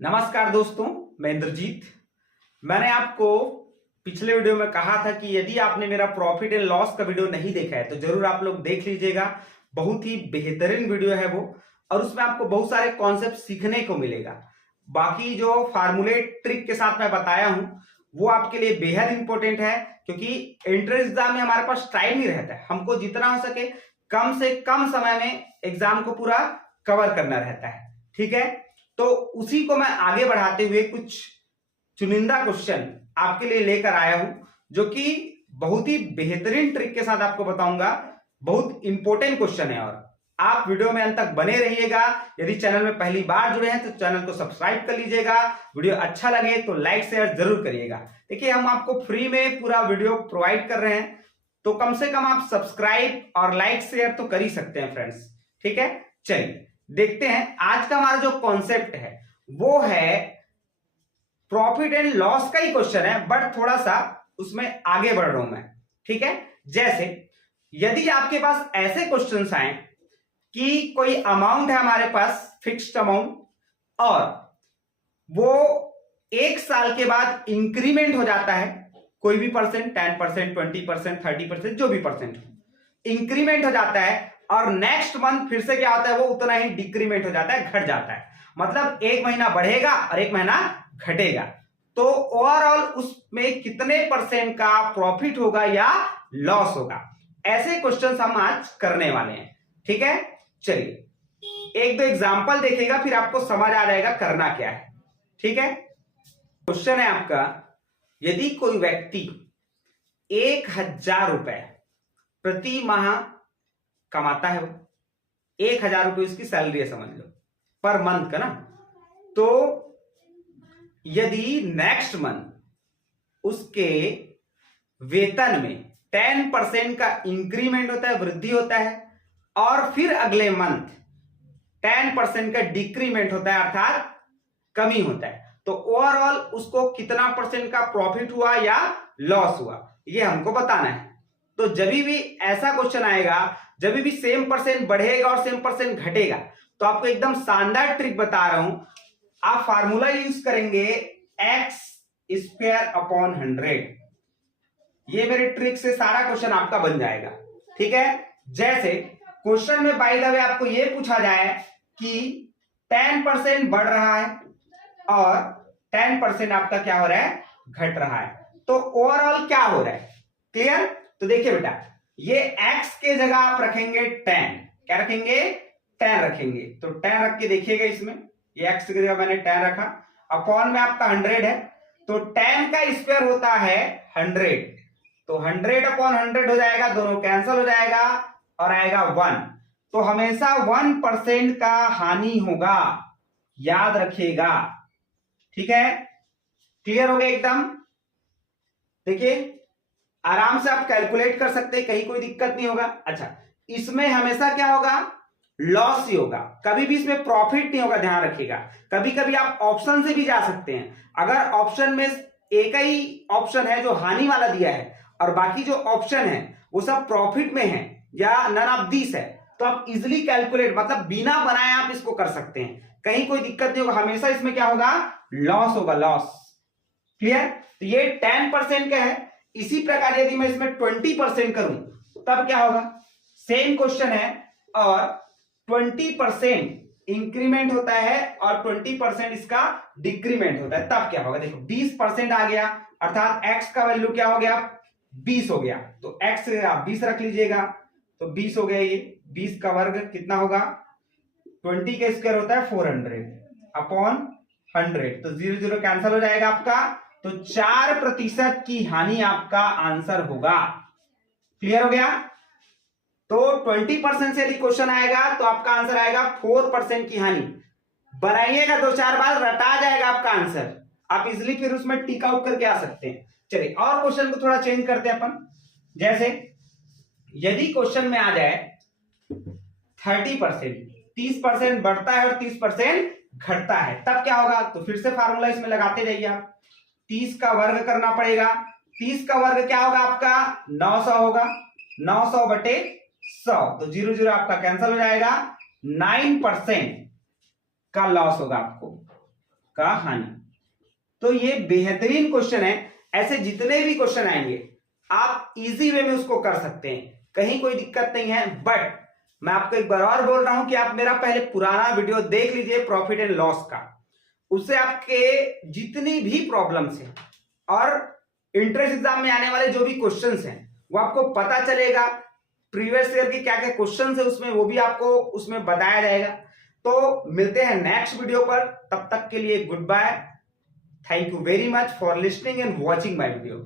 नमस्कार दोस्तों, मैं इंद्रजीत। मैंने आपको पिछले वीडियो में कहा था कि यदि आपने मेरा प्रॉफिट एंड लॉस का वीडियो नहीं देखा है तो जरूर आप लोग देख लीजिएगा। बहुत ही बेहतरीन वीडियो है वो, और उसमें आपको बहुत सारे कॉन्सेप्ट सीखने को मिलेगा। बाकी जो फार्मूले ट्रिक के साथ मैं बताया हूं वो आपके लिए बेहद इंपॉर्टेंट है, क्योंकि एंट्रेंस एग्जाम में हमारे पास टाइम नहीं रहता है। हमको जितना हो सके कम से कम समय में एग्जाम को पूरा कवर करना रहता है। ठीक है, तो उसी को मैं आगे बढ़ाते हुए कुछ चुनिंदा क्वेश्चन आपके लिए लेकर आया हूं, जो कि बहुत ही बेहतरीन ट्रिक के साथ आपको बताऊंगा। बहुत इंपॉर्टेंट क्वेश्चन है और आप वीडियो में अंत तक बने रहिएगा। यदि चैनल में पहली बार जुड़े हैं तो चैनल को सब्सक्राइब कर लीजिएगा। वीडियो अच्छा लगे तो लाइक शेयर जरूर करिएगा। देखिए, हम आपको फ्री में पूरा वीडियो प्रोवाइड कर रहे हैं, तो कम से कम आप सब्सक्राइब और लाइक शेयर तो कर ही सकते हैं फ्रेंड्स। ठीक है, चलिए देखते हैं। आज का हमारा जो कॉन्सेप्ट है वो है प्रॉफिट एंड लॉस का ही क्वेश्चन है, बट थोड़ा सा उसमें आगे बढ़ रहा हूं मैं। ठीक है, जैसे यदि आपके पास ऐसे क्वेश्चंस आए कि कोई अमाउंट है हमारे पास, फिक्स्ड अमाउंट, और वो एक साल के बाद इंक्रीमेंट हो जाता है, कोई भी परसेंट, 10%, 20%, 30%, जो भी परसेंट इंक्रीमेंट हो जाता है, और नेक्स्ट मंथ फिर से क्या होता है, वो उतना ही डिक्रीमेंट हो जाता है, घट जाता है। मतलब एक महीना बढ़ेगा और एक महीना घटेगा, तो ओवरऑल उसमें कितने परसेंट का प्रॉफिट होगा या लॉस होगा। ऐसे क्वेश्चंस हम आज करने वाले हैं। ठीक है, चलिए एक दो एग्जांपल देखिएगा, फिर आपको समझ आ जाएगा करना क्या है। ठीक है, क्वेश्चन है आपका, यदि कोई व्यक्ति 1,000 रुपए प्रति माह कमाता है, वो 1,000 रुपए उसकी सैलरी है, समझ लो, पर मंथ का ना, तो यदि नेक्स्ट मंथ उसके वेतन में 10% का इंक्रीमेंट होता है, वृद्धि होता है, और फिर अगले मंथ 10% का डिक्रीमेंट होता है, अर्थात कमी होता है, तो ओवरऑल उसको कितना परसेंट का प्रॉफिट हुआ या लॉस हुआ, ये हमको बताना है। तो जब भी ऐसा क्वेश्चन आएगा, जब भी सेम परसेंट बढ़ेगा और सेम परसेंट घटेगा, तो आपको एकदम शानदार ट्रिक बता रहा हूं। आप फार्मूला यूज करेंगे x² अपॉन 100। ये मेरे ट्रिक से सारा क्वेश्चन आपका बन जाएगा। ठीक है, जैसे क्वेश्चन में बाय द वे आपको ये पूछा जाए कि 10% बढ़ रहा है और 10% आपका क्या हो रहा है, घट रहा है, तो ओवरऑल क्या हो रहा है, क्लियर। तो देखिए बेटा, ये x के जगह आप रखेंगे 10, क्या रखेंगे, 10 रखेंगे, तो 10 रख के देखिएगा, इसमें ये x की जगह मैंने 10 रखा, अपॉन में आपका 100 है, तो 10 का स्क्वायर होता है 100, तो 100 अपॉन 100 हो जाएगा, दोनों कैंसिल हो जाएगा और आएगा 1, तो हमेशा 1% का हानि होगा, याद रखिएगा। ठीक है, क्लियर हो गया एकदम। देखिए आराम से आप कैलकुलेट कर सकते हैं, कहीं कोई दिक्कत नहीं होगा। अच्छा, इसमें हमेशा क्या होगा, लॉस ही होगा, कभी भी इसमें प्रॉफिट नहीं होगा, ध्यान रखिएगा। कभी कभी आप ऑप्शन से भी जा सकते हैं, अगर ऑप्शन में एक ही ऑप्शन है जो हानि वाला दिया है और बाकी जो ऑप्शन है वो सब प्रॉफिट में है या नन ऑफ दिस है, तो आप इजिली कैलकुलेट, मतलब बिना बनाए आप इसको कर सकते हैं, कहीं कोई दिक्कत नहीं होगा। हमेशा इसमें क्या होगा, लॉस होगा, लॉस। क्लियर, तो ये 10% का है। इसी प्रकार यदि मैं इसमें 20% करूं तब क्या होगा, सेम क्वेश्चन है और 20% इंक्रीमेंट होता है और 20% इसका डिक्रीमेंट होता है, तब क्या होगा। देखो 20% आ गया, अर्थात x का वैल्यू क्या हो गया, 20 हो गया, तो x आप 20 रख लीजिएगा, तो 20 हो गया। ये 20 का वर्ग कितना होगा, 20 का स्क्वायर होता है 400 अपॉन 100, तो 0 0 कैंसिल हो जाएगा आपका, तो 4% की हानि आपका आंसर होगा। क्लियर हो गया। तो 20% से यदि क्वेश्चन आएगा तो आपका आंसर आएगा 4% की हानि। बनाइएगा 2-4 बार, रटा जाएगा आपका आंसर, आप इजिली फिर उसमें टिक आउट करके आ सकते हैं। चलिए और क्वेश्चन को थोड़ा चेंज करते हैं अपन। जैसे यदि क्वेश्चन में आ जाए 30%, 30% बढ़ता है और 30% घटता है, तब क्या होगा, तो फिर से फार्मूला इसमें लगाते जाइए आप। 30 का वर्ग करना पड़ेगा, 30 का वर्ग क्या होगा आपका, 900 होगा, 900 बटे 100, तो 0 0 आपका कैंसिल हो जाएगा, 9% का लॉस होगा आपको, का हानि। तो ये बेहतरीन क्वेश्चन है। ऐसे जितने भी क्वेश्चन आएंगे आप इजी वे में उसको कर सकते हैं, कहीं कोई दिक्कत नहीं है। बट मैं आपको एक बार और बोल रहा हूं कि आप मेरा पहले पुराना वीडियो देख लीजिए प्रॉफिट एंड लॉस का, उससे आपके जितनी भी प्रॉब्लम्स हैं और इंट्रेंस एग्जाम में आने वाले जो भी क्वेश्चंस हैं वो आपको पता चलेगा। प्रीवियस ईयर के क्या क्या क्वेश्चंस है उसमें, वो भी आपको उसमें बताया जाएगा। तो मिलते हैं नेक्स्ट वीडियो पर, तब तक के लिए goodbye. Thank you very much for listening and watching my video.